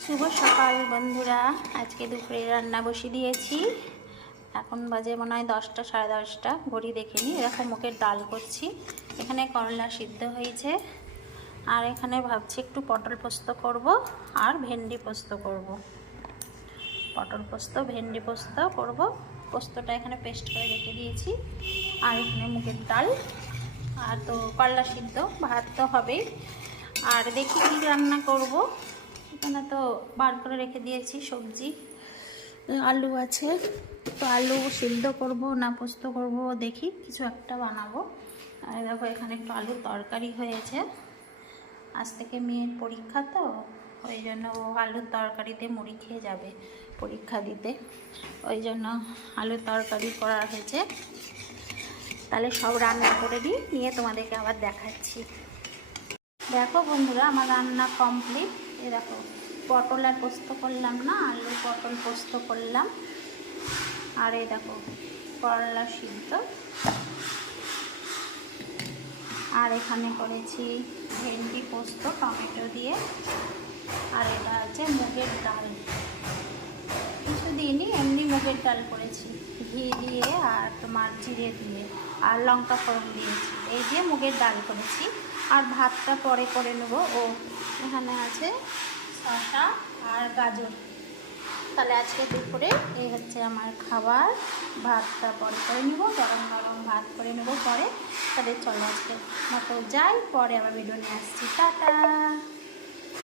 শুভ সকাল বন্ধুরা। আজকে দুপুরে রান্না বসিয়ে দিয়েছি। এখন বাজে মনে হয় 10টা সাড়ে 10টা, ঘড়ি দেখিনি। এরকম মুগের ডাল করছি। এখানে করলা সিদ্ধ হয়েছে, আর এখানে ভাবছি একটু পটল পোস্ত করব আর ভেন্ডি পোস্ত করব। পটল পোস্ত ভেন্ডি পোস্ত করব। পোস্তটা এখানে পেস্ট করে রেখে দিয়েছি, আর এখানে মুগের ডাল, আর তো করলা সিদ্ধ, ভাত তো হবেই। আর দেখি কী রান্না করব। এখানে তো বার করে রেখে দিয়েছি সবজি, আলু আছে, তো আলু সিদ্ধ করব না পোস্ত করব, দেখি কিছু একটা বানাবো। আর দেখো এখানে একটু আলুর তরকারি হয়েছে। আজ থেকে মেয়ের পরীক্ষা, তো ওই জন্য ও আলুর তরকারিতে মুড়ি খেয়ে যাবে পরীক্ষা দিতে, ওই জন্য আলুর তরকারি করা হয়েছে। তাহলে সব রান্না করে দিই, নিয়ে তোমাদেরকে আবার দেখাচ্ছি। দেখো বন্ধুরা, আমার রান্না কমপ্লিট। এই দেখো পটল আর পোস্ত করলাম না, আলু পটল পোস্ত করলাম। আর এই দেখো করলা সিদ্ধ, আর এখানে করেছি ভেন্ডি পোস্ত টমেটো দিয়ে। আর এটা আছে মুগের ডাল, কিছু দিইনি, এমনি মুগের ডাল করেছি ঘি দিয়ে আর তোমার জিরে দিয়ে আর লঙ্কা ফোড়ন দিয়েছি, এই দিয়ে মুগের ডাল করেছি। আর ভাতটা পরে করে নেব। ও এখানে আছে শসা আর গাজর। তাহলে আজকে দুপুরে এই হচ্ছে আমার খাবার। ভাতটা পরে করে নেব, গরম গরম ভাত করে নেব পরে। তাহলে চলো আজকে মতো যাই, পরে আবার ভিডিও নিয়ে আসছি। টাটা।